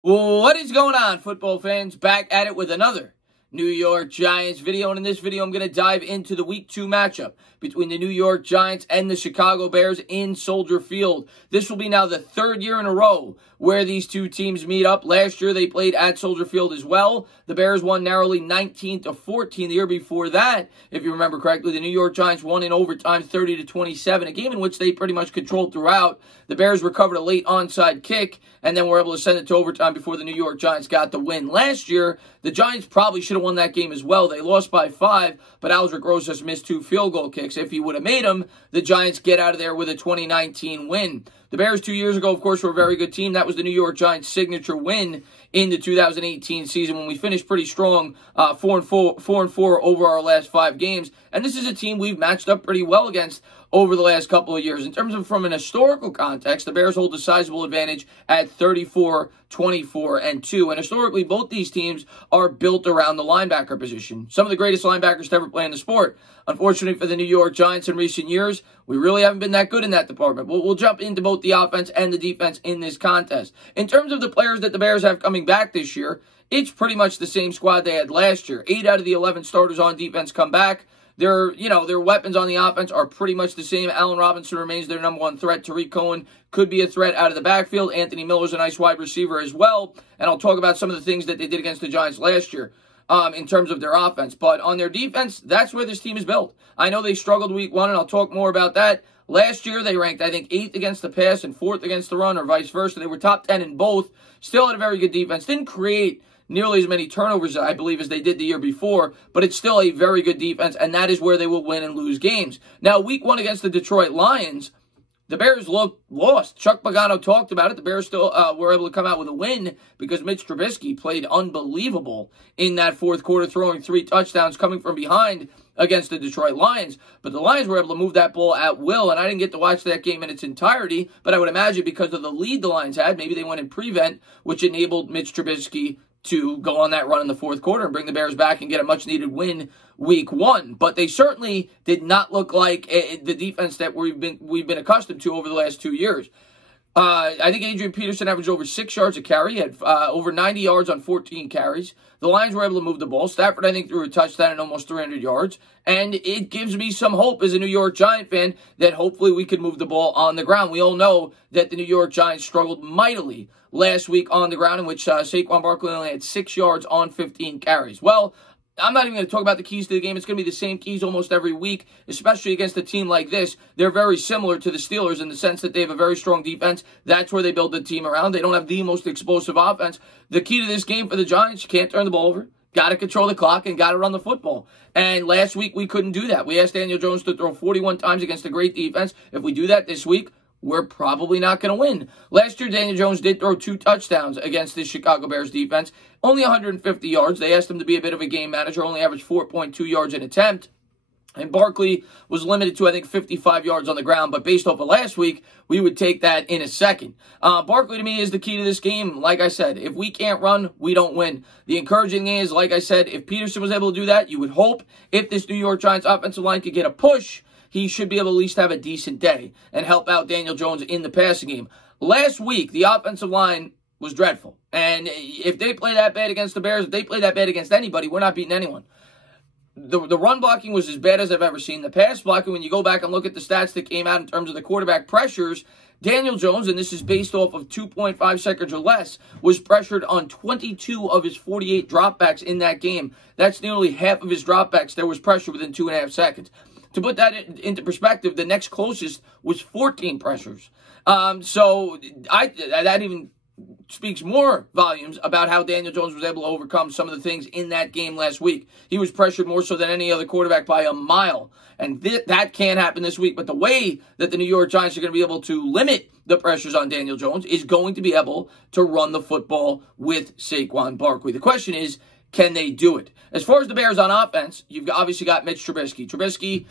What is going on, football fans? Back at it with another New York Giants video, and in this video I'm going to dive into the Week 2 matchup between the New York Giants and the Chicago Bears in Soldier Field. This will be now the third year in a row where these two teams meet up. Last year they played at Soldier Field as well. The Bears won narrowly 19-14. The year before that, if you remember correctly, the New York Giants won in overtime 30-27, a game in which they pretty much controlled throughout. The Bears recovered a late onside kick and then were able to send it to overtime before the New York Giants got the win. Last year, the Giants probably should have won that game as well. They lost by 5, but Aldrick Rosas missed 2 field goal kicks. If he would have made them, the Giants get out of there with a 2019 win. The Bears 2 years ago, of course, were a very good team. That was the New York Giants' signature win in the 2018 season when we finished pretty strong, 4-4 over our last 5 games. And this is a team we've matched up pretty well against over the last couple of years. In terms of from an historical context, the Bears hold a sizable advantage at 34-24-2. And historically, both these teams are built around the linebacker position. Some of the greatest linebackers to ever play in the sport. Unfortunately for the New York Giants in recent years, we really haven't been that good in that department. We'll jump into both the offense and the defense in this contest. In terms of the players that the Bears have coming back this year, it's pretty much the same squad they had last year. 8 out of the 11 starters on defense come back. Their weapons on the offense are pretty much the same. Allen Robinson remains their number 1 threat. Tarik Cohen could be a threat out of the backfield. Anthony Miller's a nice wide receiver as well. And I'll talk about some of the things that they did against the Giants last year in terms of their offense. But on their defense, that's where this team is built. I know they struggled week 1, and I'll talk more about that. Last year, they ranked, I think, 8th against the pass and 4th against the run, or vice versa. They were top 10 in both. Still had a very good defense. Didn't create nearly as many turnovers, I believe, as they did the year before, but it's still a very good defense, and that is where they will win and lose games. Now, week 1 against the Detroit Lions, the Bears looked lost. Chuck Pagano talked about it. The Bears still were able to come out with a win because Mitch Trubisky played unbelievable in that fourth quarter, throwing 3 touchdowns coming from behind against the Detroit Lions. But the Lions were able to move that ball at will, and I didn't get to watch that game in its entirety, but I would imagine because of the lead the Lions had, maybe they went in prevent, which enabled Mitch Trubisky to go on that run in the fourth quarter and bring the Bears back and get a much-needed win week 1. But they certainly did not look like the defense that we've been accustomed to over the last 2 years. I think Adrian Peterson averaged over 6 yards a carry. He had over 90 yards on 14 carries. The Lions were able to move the ball. Stafford, I think, threw a touchdown and almost 300 yards. And it gives me some hope as a New York Giant fan that hopefully we could move the ball on the ground. We all know that the New York Giants struggled mightily last week on the ground, in which Saquon Barkley only had 6 yards on 15 carries. Well, I'm not even going to talk about the keys to the game. It's going to be the same keys almost every week, especially against a team like this. They're very similar to the Steelers in the sense that they have a very strong defense. That's where they build the team around. They don't have the most explosive offense. The key to this game for the Giants, you can't turn the ball over. Got to control the clock and got to run the football. And last week, we couldn't do that. We asked Daniel Jones to throw 41 times against a great defense. If we do that this week, we're probably not going to win. Last year, Daniel Jones did throw 2 touchdowns against the Chicago Bears defense. Only 150 yards. They asked him to be a bit of a game manager. Only averaged 4.2 yards an attempt. And Barkley was limited to, I think, 55 yards on the ground. But based off of last week, we would take that in a second. Barkley, to me, is the key to this game. Like I said, if we can't run, we don't win. The encouraging thing is, like I said, if Peterson was able to do that, you would hope if this New York Giants offensive line could get a push, he should be able to at least have a decent day and help out Daniel Jones in the passing game. Last week, the offensive line was dreadful. And if they play that bad against the Bears, if they play that bad against anybody, we're not beating anyone. The run blocking was as bad as I've ever seen. The pass blocking, when you go back and look at the stats that came out in terms of the quarterback pressures, Daniel Jones, and this is based off of 2.5 seconds or less, was pressured on 22 of his 48 dropbacks in that game. That's nearly half of his dropbacks. There was pressure within 2.5 seconds. To put that into perspective, the next closest was 14 pressures. So that even speaks more volumes about how Daniel Jones was able to overcome some of the things in that game last week. He was pressured more so than any other quarterback by a mile. And that can't happen this week. But the way that the New York Giants are going to be able to limit the pressures on Daniel Jones is going to be able to run the football with Saquon Barkley. The question is, can they do it? As far as the Bears on offense, you've obviously got Mitch Trubisky. Trubisky,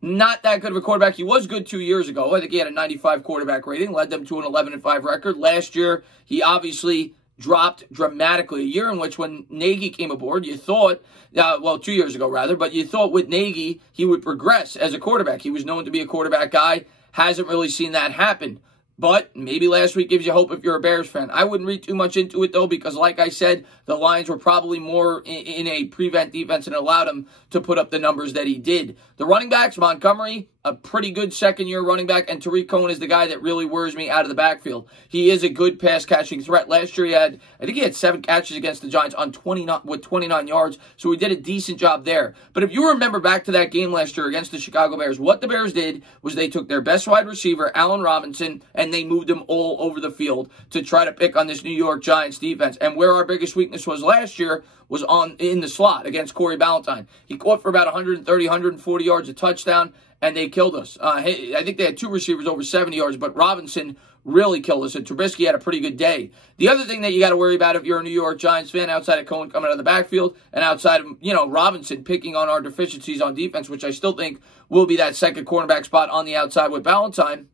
not that good of a quarterback. He was good 2 years ago. I think he had a 95 quarterback rating, led them to an 11-5 record. Last year, he obviously dropped dramatically. A year in which when Nagy came aboard, you thought, 2 years ago rather, but you thought with Nagy, he would progress as a quarterback. He was known to be a quarterback guy. Hasn't really seen that happen. But maybe last week gives you hope if you're a Bears fan. I wouldn't read too much into it, though, because like I said, the Lions were probably more in a prevent defense and allowed him to put up the numbers that he did. The running backs, Montgomery, a pretty good second-year running back, and Tarik Cohen is the guy that really worries me out of the backfield. He is a good pass-catching threat. Last year, I think he had 7 catches against the Giants on 29 yards, so he did a decent job there. But if you remember back to that game last year against the Chicago Bears, what the Bears did was they took their best wide receiver, Allen Robinson, and they moved him all over the field to try to pick on this New York Giants defense. And where our biggest weakness was last year was in the slot against Corey Ballantyne. He caught for about 130, 140 yards, a touchdown, and they killed us. I think they had 2 receivers over 70 yards, but Robinson really killed us, and Trubisky had a pretty good day. The other thing that you got to worry about if you're a New York Giants fan, outside of Cohen coming out of the backfield, and outside of, Robinson picking on our deficiencies on defense, which I still think will be that second cornerback spot on the outside with Ballantyne,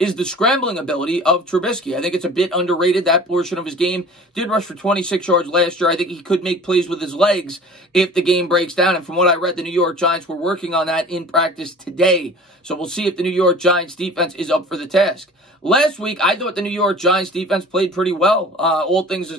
is the scrambling ability of Trubisky. I think it's a bit underrated, that portion of his game. Did rush for 26 yards last year. I think he could make plays with his legs if the game breaks down. And from what I read, the New York Giants were working on that in practice today. So we'll see if the New York Giants defense is up for the task. Last week, I thought the New York Giants defense played pretty well, all things,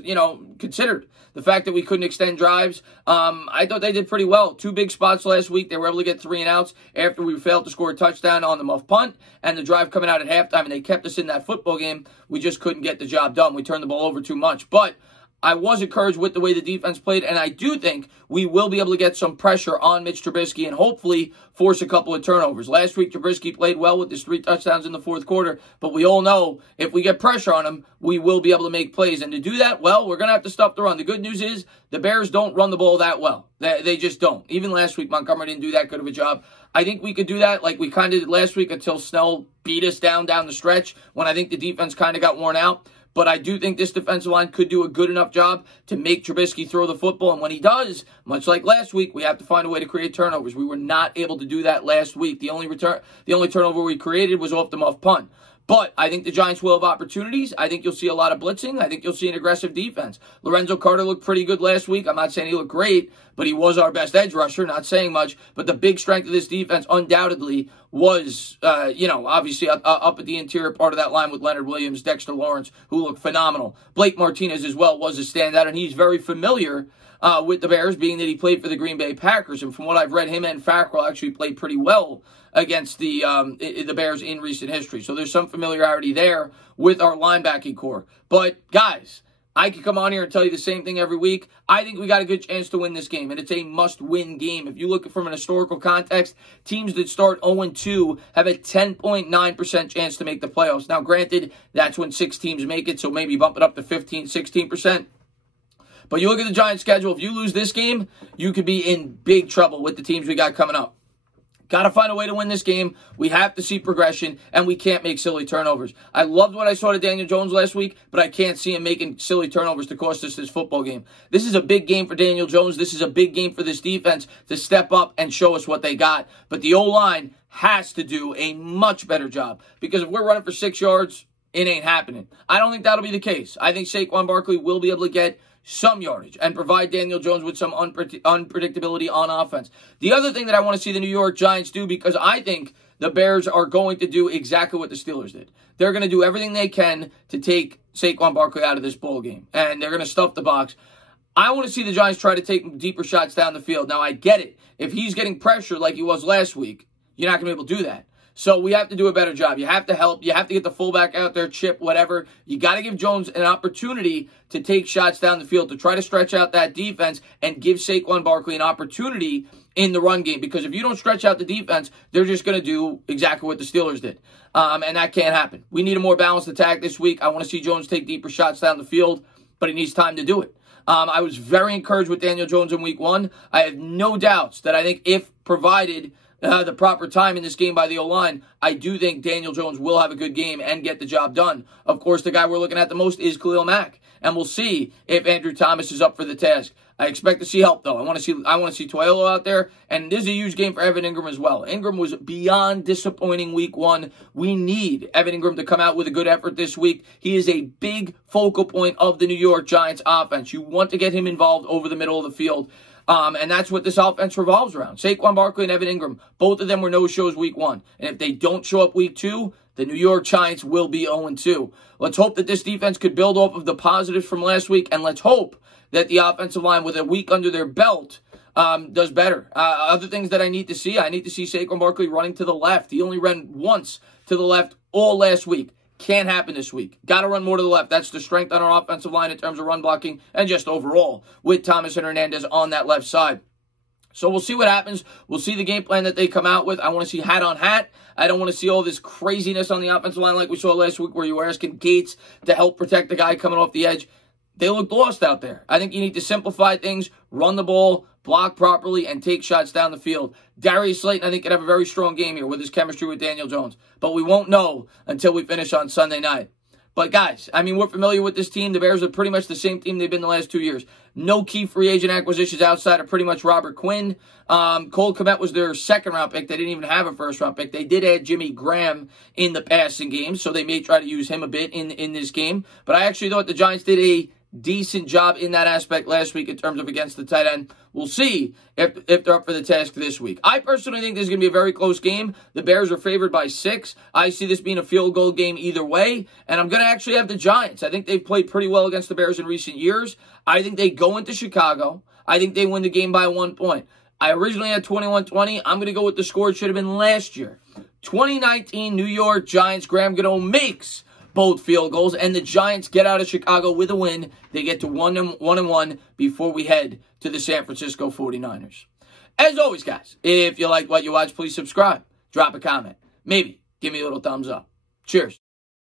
considered. The fact that we couldn't extend drives, I thought they did pretty well. 2 big spots last week. They were able to get 3 and outs after we failed to score a touchdown on the muff punt and the drive coming out at halftime, and they kept us in that football game. We just couldn't get the job done. We turned the ball over too much. But I was encouraged with the way the defense played, and I do think we will be able to get some pressure on Mitch Trubisky and hopefully force a couple of turnovers. Last week, Trubisky played well with his 3 touchdowns in the fourth quarter, but we all know if we get pressure on him, we will be able to make plays. And to do that, well, we're going to have to stop the run. The good news is the Bears don't run the ball that well. They just don't. Even last week, Montgomery didn't do that good of a job. I think we could do that like we kind of did last week until Snell beat us down the stretch when I think the defense kind of got worn out. But I do think this defensive line could do a good enough job to make Trubisky throw the football. And when he does, much like last week, we have to find a way to create turnovers. We were not able to do that last week. The only turnover we created was off the muff punt. But I think the Giants will have opportunities. I think you'll see a lot of blitzing. I think you'll see an aggressive defense. Lorenzo Carter looked pretty good last week. I'm not saying he looked great, but he was our best edge rusher, not saying much. But the big strength of this defense undoubtedly was, obviously up at the interior part of that line with Leonard Williams, Dexter Lawrence, who looked phenomenal. Blake Martinez as well was a standout, and he's very familiar with the Bears, being that he played for the Green Bay Packers. And from what I've read, him and Fackrell actually played pretty well against the Bears in recent history. So there's some familiarity there with our linebacking core. But, guys, I could come on here and tell you the same thing every week. I think we got a good chance to win this game, and it's a must-win game. If you look from an historical context, teams that start 0-2 have a 10.9% chance to make the playoffs. Now, granted, that's when 6 teams make it, so maybe bump it up to 15, 16%. But you look at the Giants' schedule, if you lose this game, you could be in big trouble with the teams we got coming up. Got to find a way to win this game. We have to see progression, and we can't make silly turnovers. I loved what I saw to Daniel Jones last week, but I can't see him making silly turnovers to cost us this football game. This is a big game for Daniel Jones. This is a big game for this defense to step up and show us what they got. But the O-line has to do a much better job, because if we're running for 6 yards, it ain't happening. I don't think that'll be the case. I think Saquon Barkley will be able to get some yardage and provide Daniel Jones with some unpredictability on offense. The other thing that I want to see the New York Giants do, because I think the Bears are going to do exactly what the Steelers did. They're going to do everything they can to take Saquon Barkley out of this bowl game, and they're going to stuff the box. I want to see the Giants try to take deeper shots down the field. Now, I get it. If he's getting pressure like he was last week, you're not going to be able to do that. So we have to do a better job. You have to help. You have to get the fullback out there, chip, whatever. You got to give Jones an opportunity to take shots down the field, to try to stretch out that defense and give Saquon Barkley an opportunity in the run game. Because if you don't stretch out the defense, they're just going to do exactly what the Steelers did. And that can't happen. We need a more balanced attack this week. I want to see Jones take deeper shots down the field, but he needs time to do it. I was very encouraged with Daniel Jones in week 1. I have no doubts that I think if provided the proper time in this game by the O-line, I do think Daniel Jones will have a good game and get the job done. Of course, the guy we're looking at the most is Khalil Mack, and we'll see if Andrew Thomas is up for the task. I expect to see help, though. I want to see Toillo out there, and this is a huge game for Evan Ingram as well. Ingram was beyond disappointing week 1. We need Evan Ingram to come out with a good effort this week. He is a big focal point of the New York Giants offense. You want to get him involved over the middle of the field. And that's what this offense revolves around. Saquon Barkley and Evan Ingram, both of them were no-shows week 1. And if they don't show up week 2, the New York Giants will be 0-2. Let's hope that this defense could build off of the positives from last week, and let's hope that the offensive line, with a week under their belt, does better. Other things that I need to see Saquon Barkley running to the left. He only ran once to the left all last week. Can't happen this week. Got to run more to the left. That's the strength on our offensive line in terms of run blocking and just overall with Thomas and Hernandez on that left side. So we'll see what happens. We'll see the game plan that they come out with. I want to see hat on hat. I don't want to see all this craziness on the offensive line like we saw last week where you were asking Gates to help protect the guy coming off the edge. They looked lost out there. I think you need to simplify things, run the ball, block properly, and take shots down the field. Darius Slayton, I think, could have a very strong game here with his chemistry with Daniel Jones. But we won't know until we finish on Sunday night. But, guys, I mean, we're familiar with this team. The Bears are pretty much the same team they've been the last 2 years. No key free agent acquisitions outside of pretty much Robert Quinn. Cole Kmet was their second-round pick. They didn't even have a first-round pick. They did add Jimmy Graham in the passing game, so they may try to use him a bit in this game. But I actually thought the Giants did a decent job in that aspect last week in terms of against the tight end. We'll see if they're up for the task this week. I personally think this is going to be a very close game. The Bears are favored by 6. I see this being a field goal game either way, and I'm going to actually have the Giants. I think they've played pretty well against the Bears in recent years. I think they go into Chicago. I think they win the game by 1 point. I originally had 21-20. I'm going to go with the score it should have been last year. 2019 New York Giants. Graham Gano makes both field goals, and the Giants get out of Chicago with a win. They get to 1-1 before we head to the San Francisco 49ers. As always, guys, if you like what you watch, please subscribe, drop a comment, maybe give me a little thumbs up. Cheers.